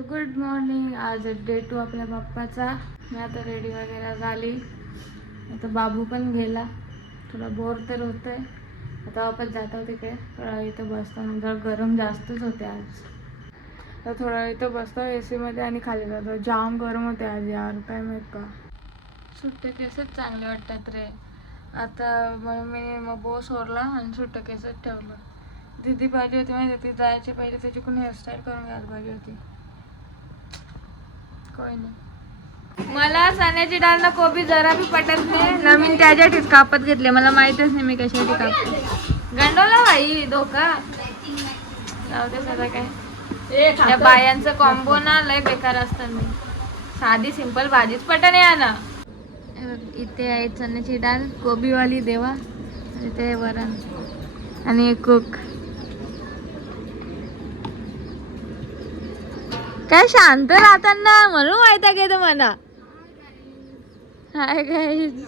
So good morning. आज day 2 आपल्या बाप्पाचा. मी आता रेडी वगैरे झाली. आता बाबू पण गेला. थोडा बोर तर होतंय. आता वापस जातो तिकडे. थोडा इथं बसतो. नंतर गरम जास्तच होते आज. तर थोडा इथं बसतो AC मध्ये आणि खाली जातो. जाम गरम होते आज यार, काय माहीत का. सुट्टे केसच चांगले वाटतात रे. आता मी बो सोडला आणि सुट्टे केसच ठेवलं. दीदी पाहिजे होती माहिती, ती जायची पहिले त्याची कोणी हेअरस्टाईल करून घ्यायला पाहिजे होती. कोई नाही. मला चण्याची डाळ ना कोबी जरा बी पटत नाही ना. मी त्याच्यासाठीच कापत घेतले. मला माहितच नाही मी कशासाठी कापते. गंडवला भाई धोका. जाऊ दे सगळं काय. त्या बायांचं कॉम्बो ना लय बेकार असतात. मी साधी सिंपल भाजीच पटन या ना. इथे आहे चण्याची डाळ, कोबीवाली देवा. इथे वरण आणि एक कुक. काय शांत राहताना म्हणून माहिती घेत मला. Hi guys.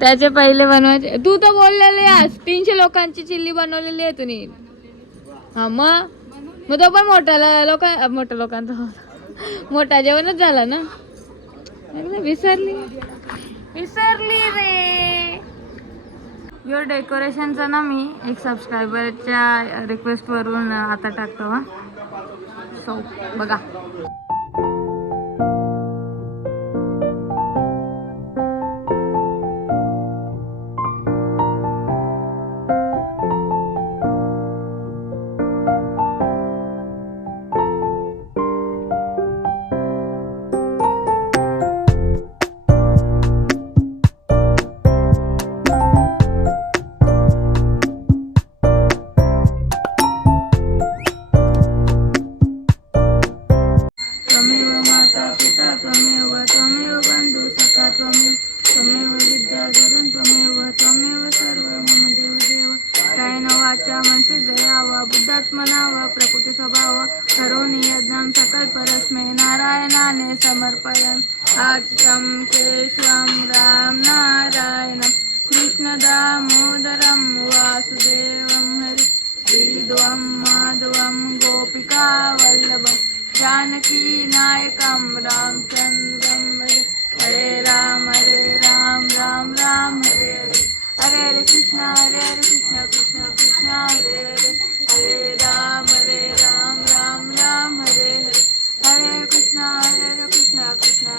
त्याचे पहिले बनवायचे. तू तर बोललेली आज 300 लोकांची चिल्ली बनवलेली आहे तुम्ही. हा मग तो पण मोठ्या लोकांचा मोठा जेवणच झाला ना. विसरली रे. यो डेकोरेशनचं ना मी एक सबस्क्रायबरच्या रिक्वेस्टवरून आता टाकतो. हा सो बघा. बुद्धात्मनावा प्रकृती स्वभाव करोनी यज्ञं सकल परस्मै नारायणाने समर्पयन्. अच्युतं केशवं राम नारायणं कृष्ण दामोदरं वासुदेवं हरि श्रीध्वं माधवं गोपिका वल्लभं जानकी नायकं रामचन्द्रं भजे. हरे राम राम राम हरे हरे. हरे हरे कृष्ण कृष्ण कृष्ण हरे हरे. हरे राम राम राम हरे हरे. हरे कृष्ण कृष्ण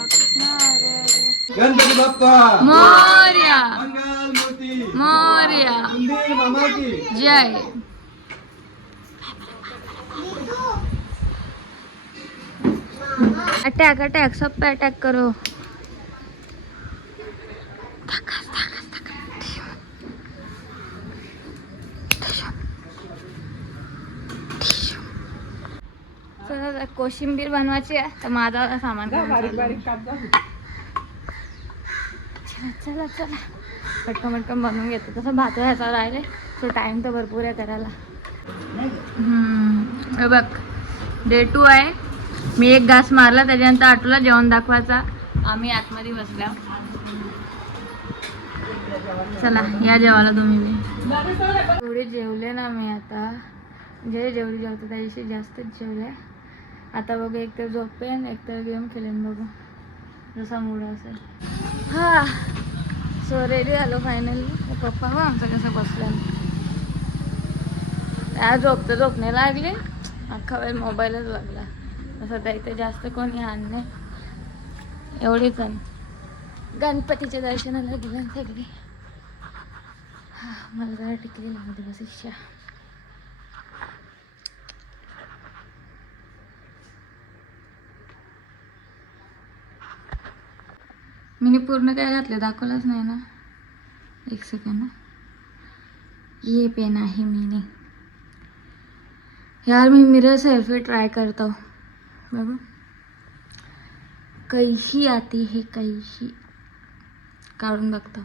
कृष्ण हरे हरे. गणपती बाप्पा मोरया. मंगल मूर्ती मोरया. बुंदी मामा की जय. अटैक सब पे अटैक करो. कोशिंबीर बनवायची आहे तर माझा सामान चला पटकन बनवून घेतो. तसं भात ह्याचा राहिले सो टाइम तर भरपूर आहे करायला. हे बघ डे 2 आहे. मी एक घास मारला. त्याच्यानंतर आटूला जेवण दाखवायचा. आम्ही आतमध्ये बसल्या. चला या जेवायला तुम्ही. मी थोडी जेवले ना. मी आता जेवढी जेवते त्याच्याशी जास्तच जेवले. आता बघू एक तर झोपेन एक तर गेम खेळेन. बघू जसा मूड असेल. हा सो रेडी झालो फायनली. पप्पा हो आमचं कसं बसलं. त्या झोपणे लागले. अख्खा वेळ मोबाईलच लागला. असं त्या इथे जास्त कोणी हाण नाही. एवढीच गणपतीच्या दर्शनाला गेलं सगळी. मला जरा टिकलेला मध्ये बस इच्छा. मी पूर्ण काय घातलं दाखवलंच नाही ना. एक सेकंड. ये पेन आहे मैंने यार. मी मिरर सेल्फी ट्राय करता हूँ. बाबा कैशी आती है कैशी काढून बघतो.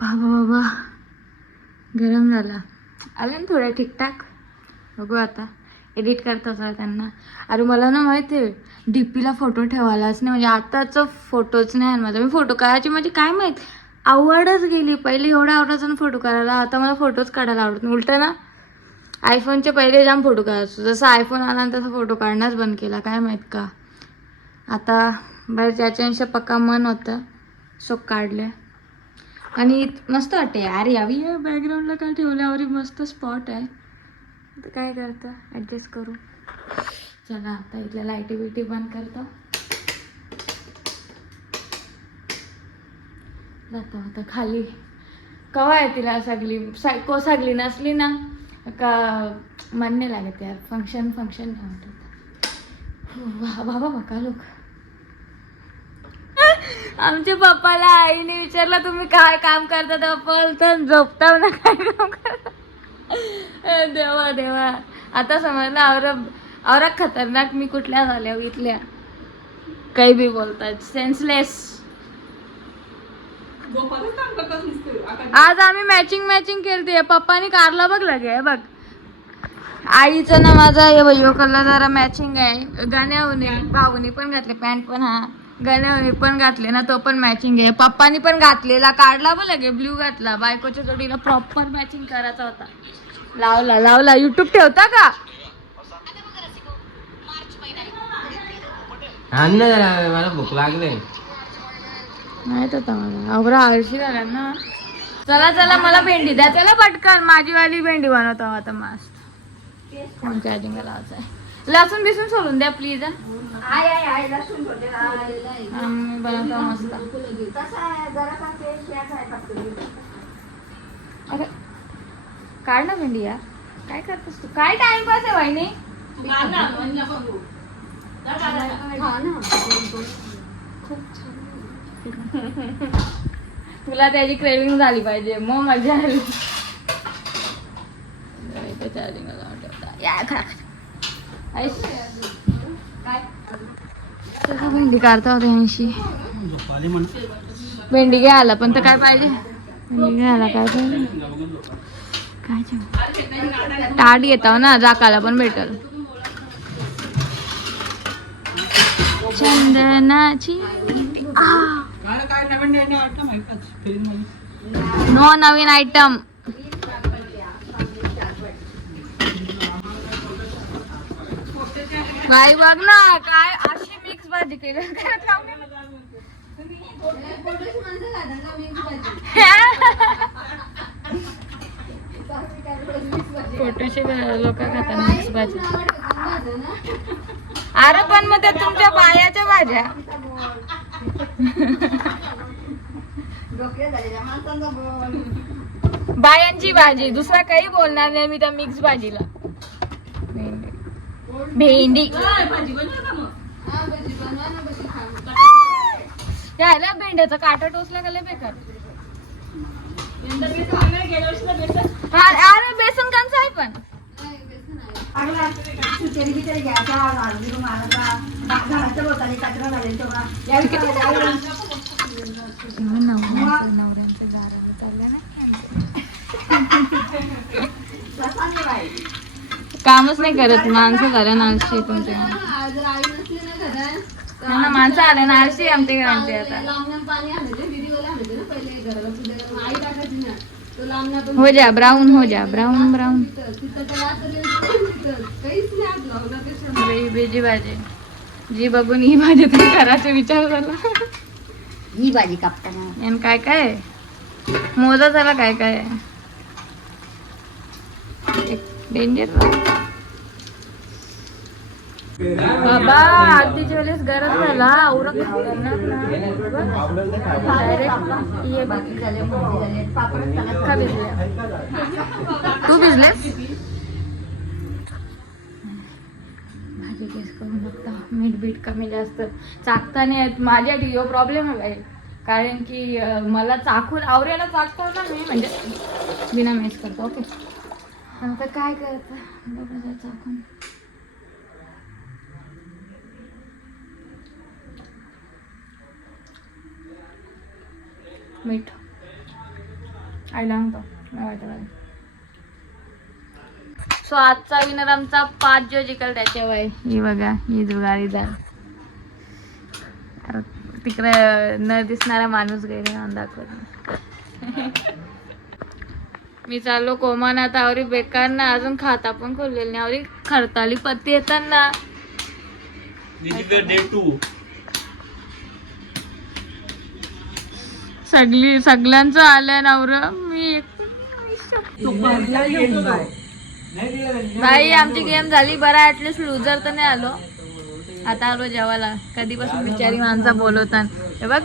बाबा गरम झाला. आले ना थोड्या ठीकठाक. बघू आता एडिट करता सर त्यांना. अरे मला ना माहिती आहे DPला फोटो ठेवायलाच नाही. म्हणजे आताचं फोटोच नाही माझा. मी फोटो काढायची म्हणजे काय माहीत आवडच गेली. पहिले एवढा आवडायचा ना फोटो काढायला, आता मला फोटोच काढायला आवडत नाही. उलट ना आयफोनचे पहिले जाम फोटो काढायचो. जसं आयफोन आला तसं फोटो काढणंच बंद केला, काय माहीत का. आता बरं ज्याच्याशी पक्का मन होतं सो काढले. आणि मस्त वाटते यार, यावी बॅकग्राऊंडला काय ठेवल्यावर मस्त स्पॉट आहे. आता काय करतं, ॲडजस्ट करू. चला आता इथल्या लाईटी बिटी बंद करतो. जातो आता खाली. कवा आहे तिला सगळी सगळी नसली ना का मन नाही लागत यार. फंक्शन नाही वाटत. बाबा बघा लोक. आमच्या पप्पाला आईने विचारलं तुम्ही काय काम करता, तर पप्पा झोपता ना काय काम करता. देवा देवा, आता समजलं औरा खतरनाक मी कुठल्या झाल्या इथल्या. काही बी बोलतात, सेन्सलेस. आज आम्ही मॅचिंग केलते. पप्पानी कारला बघ लगे बघ. आईचं ना माझा हे भैया कलर जरा मॅचिंग आहे. गाण्यावनी भाऊनी पण घातले पॅन्ट पण, हा गाण्यावनी पण घातले ना तो पण मॅचिंग आहे. पप्पानी पण घातलेला काढला बघ लगे, ब्ल्यू घातला. बायकोच्या जोडीला प्रॉपर मॅचिंग करायचा होता. लावला युट्यूब ठेवता का. मला भूक लागले. माहित होता मला. अवरा आळशी झाला ना. चला मला भेंडी द्या. चला पटकन, माझीवाली भेंडी बनवतो आता मस्त. फोन चार्जिंग लावायचा आहे. लसूण बिसून सोडून द्या प्लीज. मी बनवतो मस्त. अरे काढ ना भेंडी यार. काय करतेस तू. काय टाइमपास आहे वहिनी. खूप छान. तुला त्याची क्रेविंग झाली पाहिजे, मग मजा आली. भेंडी काढता होते 80. भेंडी घ्यायला पण तर काय पाहिजे. भेंडी घ्यायला काय पाहिजे. काय ताट घेताव ना, जाकाला पण भेटल. चंदनाची नो नवीन आयटम. बाई बघ ना काय अशी मिक्स भाजी केली. फोटोचे लोक खातात मिक्स भाजी. अरे पण मग त्या तुमच्या बायाच्या भाज्या. बायांची भाजी, दुसरा काही बोलणार नाही मी त्या मिक्स भाजीला. भेंडी यायला भेंड्याचा काटा टोचला का लय बेकार. अरे बेसन कांचं आहे पण. नवऱ्यांच्या दाराला चालल्या ना कामच नाही करत माणसं. घरा नालशी तुमच्या माणसं आल्या ना आळशी आमच्या घरांचे. आता हो जा ब्राऊन, हो जा ब्राऊन. जी भाजी जी बघून ही भाजी तुम्ही करायचा विचार झाला. ही भाजी कापताना आणि काय काय मोजा झाला काय काय डेंजर बाबा. आरतीच्या वेळेस गरज झाला औरत करणार ना डायरेक्ट ये का भिजल्या. तू भिजलेस. भाजी केस करून बघता. मीठ कमी जास्त चाकता नाही येत. माझ्या टिओ प्रॉब्लेम आहे बाई. कारण की मला चाकून आवऱ्याला चाकतो ना मी, म्हणजे बिना मेस करतो. ओके आता काय करतं चाकून. मीठ आईला आणतो नाही वाटत. सो आजचा विनर आमचा 5 जो जिंकल त्याच्या वय ही बघा. ही जुगारीदार तिकडे न दिसणारा माणूस गेला दाखवत. मी चाललो कोमान आता आवरी बेकार ना अजून खाता पण खोललेली नाही आवरी खरताली पत्ती येतात ना. सगळ्यांचं आलंय नवर मी भाई आमची गेम झाली बरं ऍटलिस्ट लुजर तर नाही आलो. आता आलो जेवायला. कधीपासून बिचारी माणसं बोलवतात. हे बघ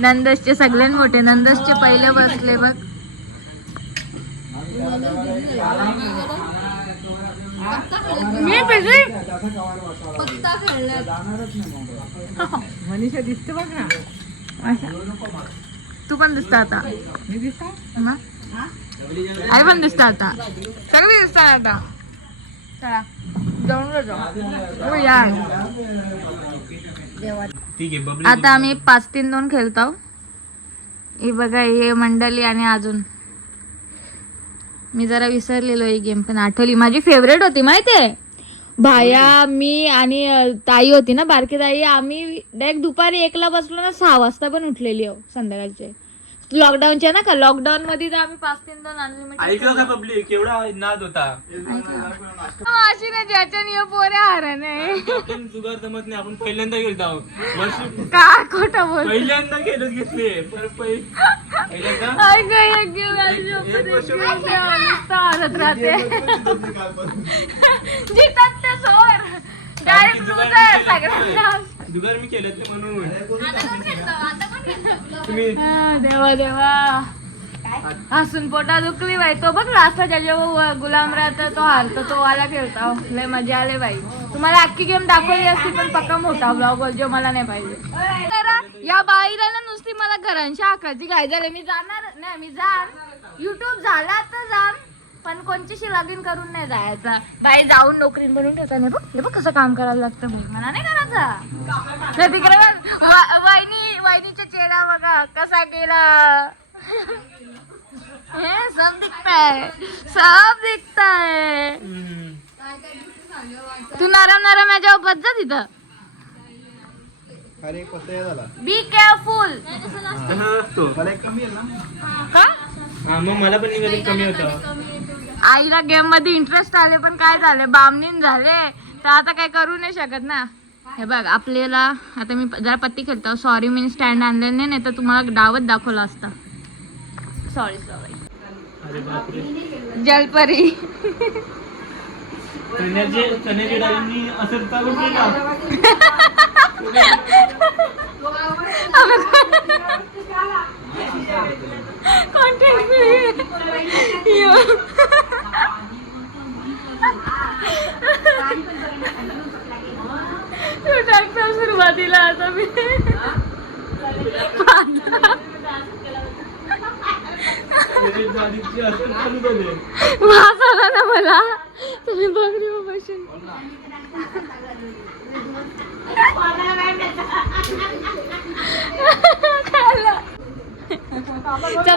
नंदसचे सगळ्यात मोठे नंदसचे पहिले बसले बघ. मी बिझी मनीषा दिसते बघ ना. तू पण दिसता आता. मी दिसता आई पण दिसता आता. सगळे दिसतात आता. चला जाऊन जाऊ या. आता आम्ही 5-3-2 खेळतो. हे बघा हे मंडळी आणि अजून मी जरा विसरलेलो ही गेम पण आठवली. माझी फेवरेट होती माहितीये. भाया मी आणि ताई होती ना बारकी ताई. आम्ही डायरेक्ट दुपारी 1ला बसलो ना 6 वाजता पण उठलेली हो संध्याकाळचे. लॉकडाऊनच्या ना का लॉकडाऊन मध्ये तर आम्ही 5-3-2 पब्लिक एवढा नाद होता. अशी ना ज्याच्या पोरे हारा नाही जुगार जमत नाही. आपण पहिल्यांदा गेलो काय खोटं बोल. पहिल्यांदा गेलो घेतले हारत राहते जितात ते सोर डायरेक्ट लूजर सगळ्यांना. जुगार मी केलं ते म्हणून देवा देवा हसून पोटा दुखली बाई. तो बघ लास्टला ज्याच्या गुलाम राहतो तो हारतो तो वाला खेळता. लय मजा आले बाई. तुम्हाला अख्खी गेम दाखवली असती पण पक्का मोठा ब्लॉग जो मला नाही पाहिजे. या बाईला ना नुसती मला घरांशी आकायची काय झाले. मी जाणार नाही. मी जाण युट्यूब झाला तर जाण पण कोणच्याशी लगीन करून नाही जायचा. बाई जाऊन नोकरी बनवून ठेवता नाही. बघ बघ कसं काम करायला लागतं भाई. मला नाही करायचा. तिकडे वहिनीचा चेहरा बघा कसा गेला. सब दिखता है सब दिखता है. तू नरम नरम याच्यावर बस जा तिथं. Be careful. मग मला पण कमी होतं. आईला गेम मध्ये इंटरेस्ट आले पण काय झाले बामणीन झाले तर आता काय करू नाही शकत ना. हे बघ आपल्याला आता मी जरा पत्ती खेळतो. सॉरी मी स्टँड आणलेले नाही तर तुम्हाला डावत दाखवला असता. Sorry sorry. जलपरी चण्याची डाळींनी असं चालू केला. सुरुवातीला आता मी वास आला ना मला. तुम्ही बघरी बसून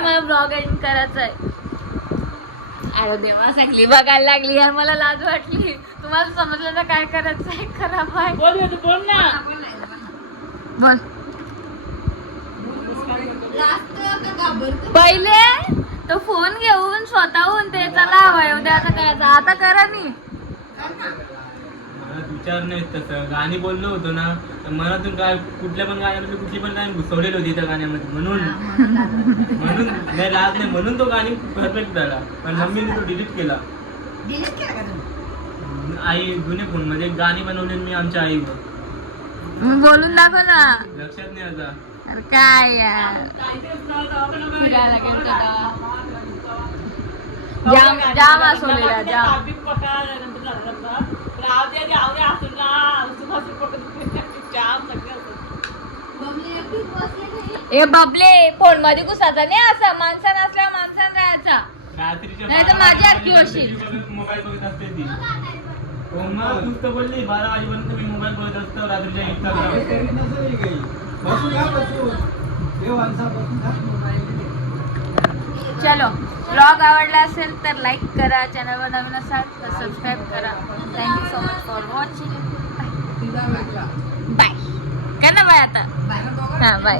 मला ब्लॉग एंड करायचा आहे. अरे देवा सांगली बघायला लागली यार मला लाज वाटली. तुम्हाला समजलं ना काय करायचं आहे. खराब आहे. बोल ना बोल. पहिले तो फोन घेऊन स्वतःहून ते चला हवाय उद्या आता काय आता करा मी विचार नाही तसं. गाणी बोललो होतो ना मनातून काय कुठल्या पण गाण्यामध्ये कुठली पण गाणी घुसवलेली होती त्या गाण्यामध्ये म्हणून नाही लाज नाही म्हणून तो गाणी परफेक्ट झाला. पण मम्मीने तो डिलीट केला. आई जुने फोन मध्ये गाणी बनवले मी आमच्या आईवर. बोलून दाखव ना. लक्षात नाही आता. अरे काय यार जाम जाम असोलेला जाम. ए बबले फोन मध्ये घुसायचा नाही असं. माणसा नसल्या माणसानं राहायचा नाही तर माझी अक्की होशील. मोबाईल बघत असते ती. हो मग तूच तर बोलली 12 वाजेपर्यंत मी मोबाईल बघत असतो रात्रीच्या 1 चलो ब्लॉग आवडला असेल तर लाईक करा. चॅनलवर नवीन असाल तर सबस्क्राईब करा. Thank you so much for watching. Bye. काय ना बाय आता. हां बाय.